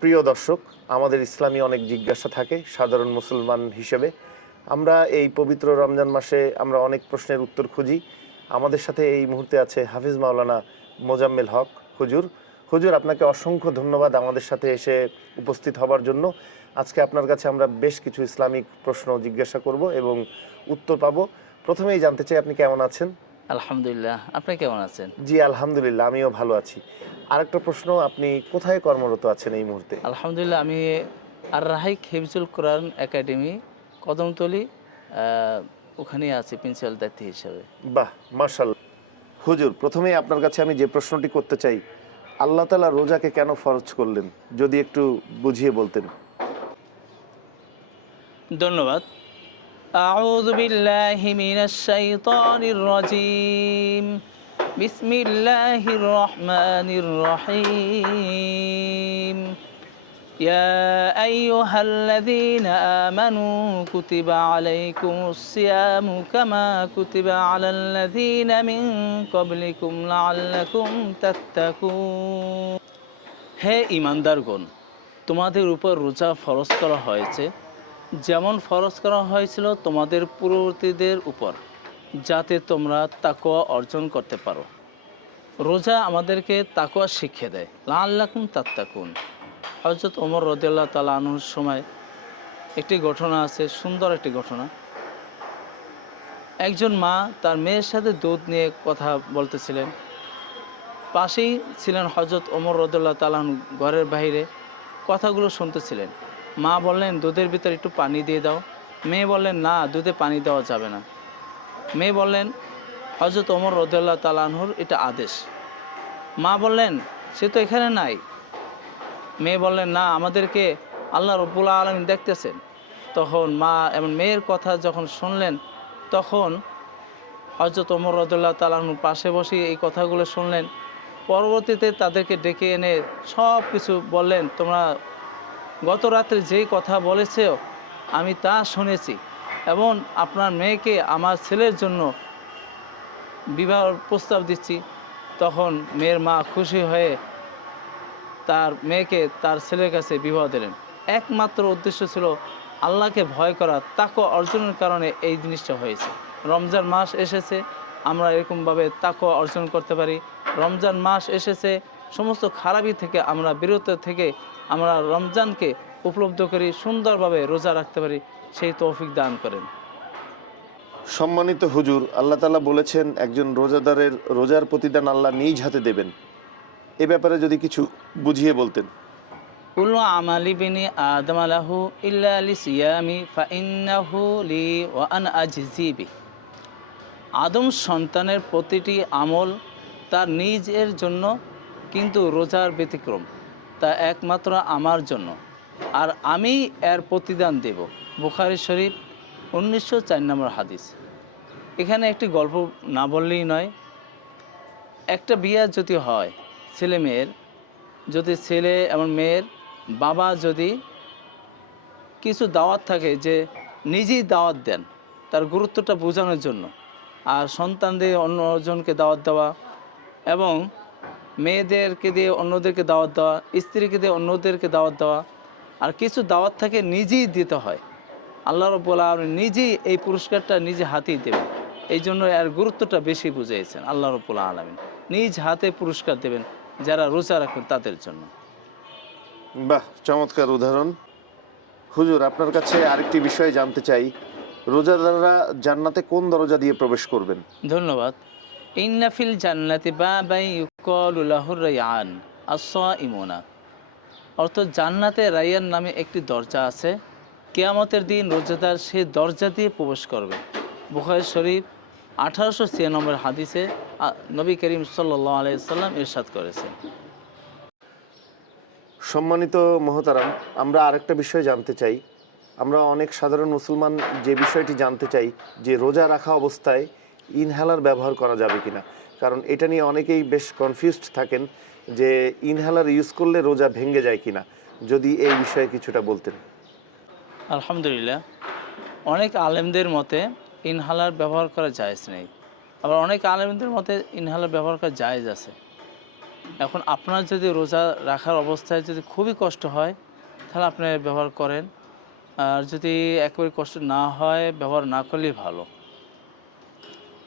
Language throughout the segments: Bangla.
প্রিয় দর্শক, আমাদের ইসলামী অনেক জিজ্ঞাসা থাকে সাধারণ মুসলমান হিসেবে। আমরা এই পবিত্র রমজান মাসে আমরা অনেক প্রশ্নের উত্তর খুঁজি। আমাদের সাথে এই মুহূর্তে আছে হাফিজ মাওলানা মোজাম্মেল হক হুজুর। হুজুর, আপনাকে অসংখ্য ধন্যবাদ আমাদের সাথে এসে উপস্থিত হবার জন্য। আজকে আপনার কাছে আমরা বেশ কিছু ইসলামিক প্রশ্ন জিজ্ঞাসা করব এবং উত্তর পাবো। প্রথমেই জানতে চাই, আপনি কেমন আছেন? আলহামদুলিল্লাহ। আপনি কেমন আছেন? জি আলহামদুলিল্লাহ, আমিও ভালো আছি। আরেকটা প্রশ্ন, আপনি কোথায় কর্মরত আছেন এই মুহূর্তে? আলহামদুলিল্লাহ, আমি আর রাহাইক হিফজুল কোরআন একাডেমি কদমতলী, ওখানেই আছি প্রিন্সিপাল দায়িত্ব হিসাবে। বাহ, মাশাআল্লাহ। হুজুর, প্রথমেই আপনার কাছে আমি যে প্রশ্নটি করতে চাই, আল্লাহ তাআলা রোজাকে কেন ফরজ করলেন, যদি একটু বুঝিয়ে বলতেন। ধন্যবাদ। আউযু বিল্লাহি মিনাশ শাইতানির রাজীম। বিসমিল্লাহির রহমানির রহিম। يا أيها الذين آمنوا كتب عليكم الصيام كما كتب على الذين من قبلكم لعلكم تتقون। হে ঈমানদারগণ, তোমাদের উপর রোজা ফরজ করা হয়েছে যেমন ফরজ করা হয়েছিল তোমাদের পূর্ববর্তীদের উপর, যাতে তোমরা তাকওয়া অর্জন করতে পারো। রোজা আমাদেরকে তাকওয়া শিক্ষা দেয়। লাআল্লাকুম তাত্তাকুন। হযরত ওমর রাদিয়াল্লাহু তাআলা আনহুর সময় একটি ঘটনা আছে, সুন্দর একটি ঘটনা। একজন মা তার মেয়ের সাথে দুধ নিয়ে কথা বলতেছিলেন। পাশেই ছিলেন হযরত ওমর রাদিয়াল্লাহু তাআলা আনহু, ঘরের বাইরে কথাগুলো শুনতেছিলেন। মা বললেন, দুধের ভিতর একটু পানি দিয়ে দাও। মেয়ে বললেন, না, দুধে পানি দেওয়া যাবে না। মেয়ে বললেন, হযরত ওমর রাদিয়াল্লাহু তাআলা আনহুর এটা আদেশ। মা বললেন, সে তো এখানে নাই। মেয়ে বললেন, না, আমাদেরকে আল্লাহ রাব্বুল আলামিন দেখতেছেন। তখন মা এবং মেয়ের কথা যখন শুনলেন, তখন হযরত ওমর রাদিয়াল্লাহু তাআলা আনহু পাশে বসে এই কথাগুলো শুনলেন। পরবর্তীতে তাদেরকে ডেকে এনে সব কিছু বললেন, তোমরা গত রাত্রে যেই কথা বলেছ আমি তা শুনেছি, এবং আপনার মেয়েকে আমার ছেলের জন্য বিবাহের প্রস্তাব দিচ্ছি। তখন মেয়ের মা খুশি হয়ে তার মেয়েকে তার ছেলের কাছে বিবাহ দিলেন। একমাত্র উদ্দেশ্য ছিল আল্লাহকে ভয় করা, তাকওয়া অর্জনের কারণে এই জিনিসটা হয়েছে। রমজান মাস এসেছে, আমরা এরকমভাবে তাকওয়া অর্জন করতে পারি। রমজান মাস এসেছে, সমস্ত খারাপি থেকে আমরা বিরত থেকে আমরা রমজানকে উপলব্ধ করি, সুন্দরভাবে রোজা রাখতে পারি, সেই তৌফিক দান করেন। সম্মানিত হুজুর, আল্লাহ তাআলা বলেছেন একজন রোজাদারের রোজার প্রতিদান আল্লাহ নিজ হাতে দেবেন। এ ব্যাপারে যদি কিছু বুঝিয়ে বলতেন। কুল্লু আমালি বিনি আদম লাহু ইল্লা লিসিয়ামি ফাইন্নাহু লি ওয়া আনা আজজি বিহি। আদম সন্তানের প্রতিটি আমল তার নিজের জন্য, কিন্তু রোজার ব্যতিক্রম, তা একমাত্র আমার জন্য, আর আমি এর প্রতিদান দেব। বুখারী শরীফ 1904 নম্বর হাদিস। এখানে একটি গল্প না বললেই নয়। একটা বিয়ে যদি হয়, ছেলে মেয়ের, যদি ছেলে এবং মেয়ের বাবা যদি কিছু দাওয়াত থাকে, যে নিজেই দাওয়াত দেন তার গুরুত্বটা বোঝানোর জন্য, আর সন্তানদের অন্যজনকে দাওয়াত দেওয়া, এবং মেয়েদেরকে দিয়ে অন্যদেরকে দাওয়াত দেওয়া, স্ত্রীকে দিয়ে অন্যদেরকে দাওয়াত দেওয়া, আর কিছু দাওয়াত থাকে নিজেই দিতে হয়। আল্লাহ রাব্বুল আলামিন নিজেই এই পুরস্কারটা নিজে হাতেই দেবেন। এই জন্য এর গুরুত্বটা বেশি বুঝিয়েছেন। আল্লাহ রাব্বুল আলামিন নিজ হাতে পুরস্কার দেবেন যারা রোজা রাখবেন তাদের জন্য। বাহ, চমৎকার উদাহরণ। হুজুর, আপনার কাছে আরেকটি বিষয় জানতে চাই, রোজাদাররা জান্নাতে কোন দরজা দিয়ে প্রবেশ করবেন? ধন্যবাদ। ইন্না ফিল জান্নাতি বাবাই ইউকালু লাহুর রায়্যান আস-সাইমুনা। অর্থাৎ জান্নাতে রায়্যান নামে একটি দরজা আছে। কিয়ামতের দিন রোজাদার সেই দরজা দিয়ে প্রবেশ করবে। বুখারী শরীফ 1896 হাদিসে নবী করিম সাল্লাল্লাহু আলাইহি সাল্লাম ইরশাদ করেছেন। সম্মানিত মহতারাম, আমরা আরেকটা বিষয় জানতে চাই। আমরা অনেক সাধারণ মুসলমান যে বিষয়টি জানতে চাই, যে রোজা রাখা অবস্থায় ইনহেলার ব্যবহার করা যাবে কিনা। কারণ এটা নিয়ে অনেকেই বেশ কনফিউজড থাকেন যে ইনহেলার ইউজ করলে রোজা ভেঙে যায় কিনা। যদি এই বিষয়ে কিছুটা বলতেন। আলহামদুলিল্লাহ, অনেক আলেমদের মতে ইনহালার ব্যবহার করা জায়েজ নেই, আবার অনেক আলেমদের মতে ইনহালার ব্যবহার করা জায়েজ আছে। এখন আপনার যদি রোজা রাখার অবস্থায় যদি খুবই কষ্ট হয় তাহলে আপনি ব্যবহার করেন, আর যদি একেবারে কষ্ট না হয় ব্যবহার না করলেই ভালো।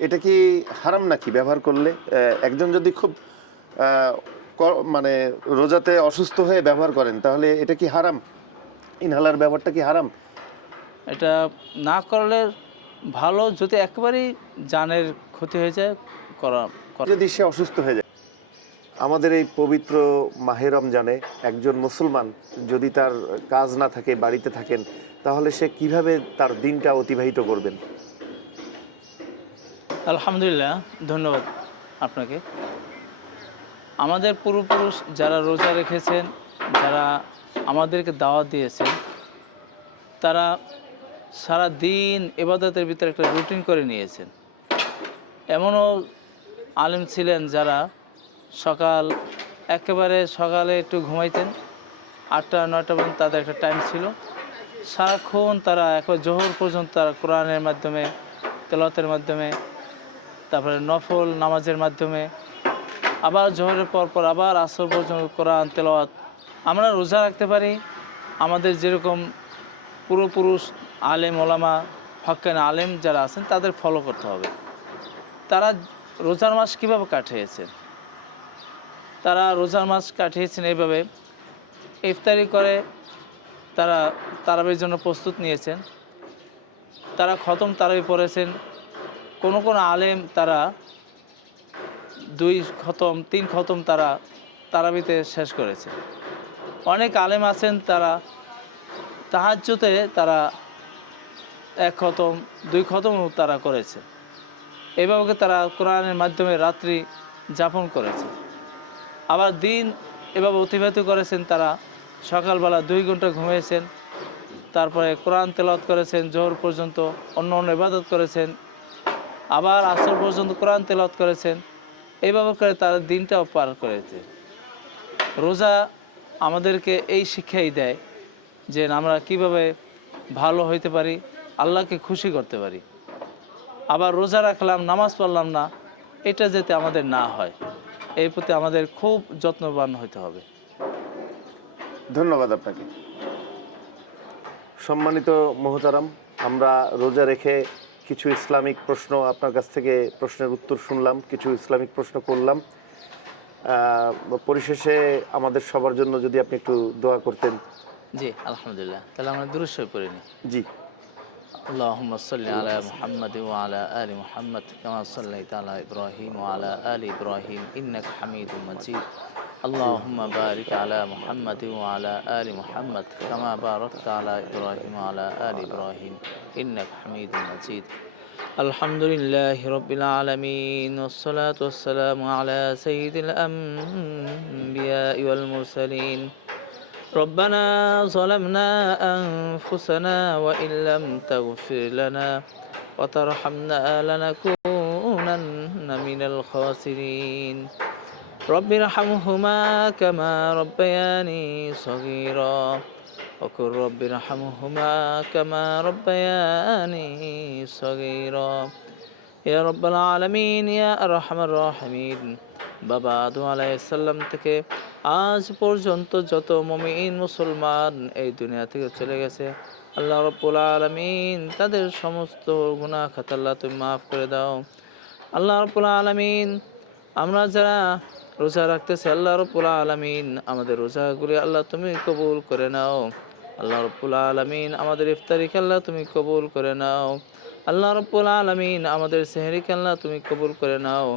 এটা কি হারাম নাকি ব্যবহার করলে? একজন যদি খুব আহ, মানে রোজাতে অসুস্থ হয়ে ব্যবহার করেন তাহলে এটা কি হারাম? ইনহেলার ব্যবহারটা কি হারাম? এটা না করলে ভালো, যদি একেবারেই জানের ক্ষতি হয়ে যায় করা। যদি সে অসুস্থ হয়ে যায়, আমাদের এই পবিত্র মাহে রমজানে একজন মুসলমান যদি তার কাজ না থাকে, বাড়িতে থাকেন, তাহলে সে কিভাবে তার দিনটা অতিবাহিত করবেন? আলহামদুলিল্লাহ, ধন্যবাদ আপনাকে। আমাদের পূর্বপুরুষ যারা রোজা রেখেছেন, যারা আমাদেরকে দাওয়াত দিয়েছেন, তারা সারা দিন ইবাদতের ভিতরে একটা রুটিন করে নিয়েছেন। এমনও আলেম ছিলেন যারা একেবারে সকালে একটু ঘুমাইতেন, 8টা-9টা পর্যন্ত তাদের একটা টাইম ছিল। সারাক্ষণ তারা একবার জোহর পর্যন্ত তারা কোরআনের মাধ্যমে, তেলাওয়াতের মাধ্যমে, তারপরে নফল নামাজের মাধ্যমে, আবার জোহরের পর আবার আসর পর্যন্ত কোরআন তেলাওয়াত। আমরা রোজা রাখতে পারি আমাদের যেরকম পূর্বপুরুষ আলেম ওলামা হক্কানি আলেম যারা আছেন তাদের ফলো করতে হবে। তারা রোজার মাস কীভাবে কাটিয়েছেন? তারা রোজার মাস কাটিয়েছেন এইভাবে, ইফতারি করে তারা তারাবির জন্য প্রস্তুত নিয়েছেন, তারা খতম তারাবি পড়েছেন। কোনো আলেম তারা 2 খতম 3 খতম তারা তারাবিতে শেষ করেছে। অনেক আলেম আছেন তারা তাহাজ্জুদে তারা 1 খতম 2 খতম তারা করেছে। এইভাবে তারা কোরআনের মাধ্যমে রাত্রি যাপন করেছে। আবার দিন এভাবে অতিবাহিত করেছেন। তারা সকালবেলা 2 ঘন্টা ঘুমিয়েছেন, তারপরে কোরআন তেলাওয়াত করেছেন জোহর পর্যন্ত, অন্য ইবাদত করেছেন, আবার আসর পর্যন্ত কোরআন তেলাওয়াত করেছেন। এইভাবে করে তারা দিনটাও পার করেছে। রোজা আমাদেরকে এই শিক্ষাই দেয় যে আমরা কিভাবে ভালো হইতে পারি, আল্লাহকে খুশি করতে পারি। আবার রোজা রাখলাম, নামাজ পড়লাম না, এটা যাতে আমাদের না হয়, এই প্রতি আমাদের খুব যত্নবান হতে হবে। ধন্যবাদ আপনাকে। সম্মানিত মোহতারাম, আমরা রোজা রেখে কিছু ইসলামিক প্রশ্ন আপনার কাছ থেকে প্রশ্নের উত্তর শুনলাম, কিছু ইসলামিক প্রশ্ন করলাম। পরিশেষে আমাদের সবার জন্য যদি আপনি একটু দোয়া করতেন। জি আলহামদুলিল্লাহ, তাহলে আমরা দুরূদ শরীফ পড়ে নিই। জি। اللهم صل على محمد وعلى آل محمد كما صليت على إبراهيم وعلى آل إبراهيم إنك حميد مجيد. اللهم بارك على محمد وعلى آل محمد كما باركت على إبراهيم وعلى آل إبراهيم إنك حميد مجيد. الحمد لله رب العالمين، والصلاة والسلام على سيد الأنبياء والمرسلين. ربنا ظلمنا أنفسنا وإن لم تغفر لنا وترحمنا لنكونن من الخاسرين. رب ارحمهما كما ربياني صغيرا وقل رب ارحمهما كما ربياني صغيرا. يا رب العالمين يا أرحم الراحمين. বাবা আদম আলাইহিস সালাম থেকে আজ পর্যন্ত যত মুমিন মুসলমান এই দুনিয়া থেকে চলে গেছে, আল্লাহ রাব্বুল আলামিন তাদের সমস্ত গুনাহ খাতা আল্লাহ তুমি মাফ করে দাও। আল্লাহ রাব্বুল আলামিন আমরা যারা রোজা রাখতেছি, আল্লাহ রাব্বুল আলামিন আমাদের রোজাগুলি আল্লাহ তুমি কবুল করে নাও। আল্লাহ রাব্বুল আলামিন আমাদের ইফতারিকে আল্লাহ তুমি কবুল করে নাও। আল্লাহ রাব্বুল আলামিন আমাদের সেহরিকে আল্লাহ তুমি কবুল করে নাও।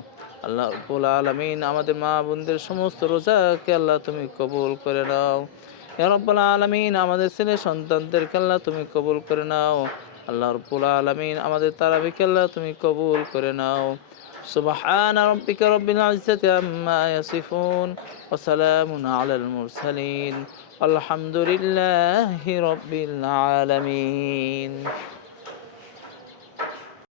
আল্লাহ রাব্বুল আলামিন আমাদের মা বোনদের সমস্ত রোজাকে আল্লাহ তুমি কবুল করে নাও। ইয়া রাব্বুল আলামিন আমাদের ছেলে সন্তানদেরকে আল্লাহ তুমি কবুল করে নাও। আল্লাহ রাব্বুল আলামিন আমাদের তারাবিকে আল্লাহ তুমি কবুল করে নাও। সুবহান রাব্বিকা রাব্বিল ইজ্জাতি আম্মা ইয়াসিফুন ওয়া সালামুন আলাল মুরসালিন আলহামদুলিল্লাহি রাব্বিল আলামিন।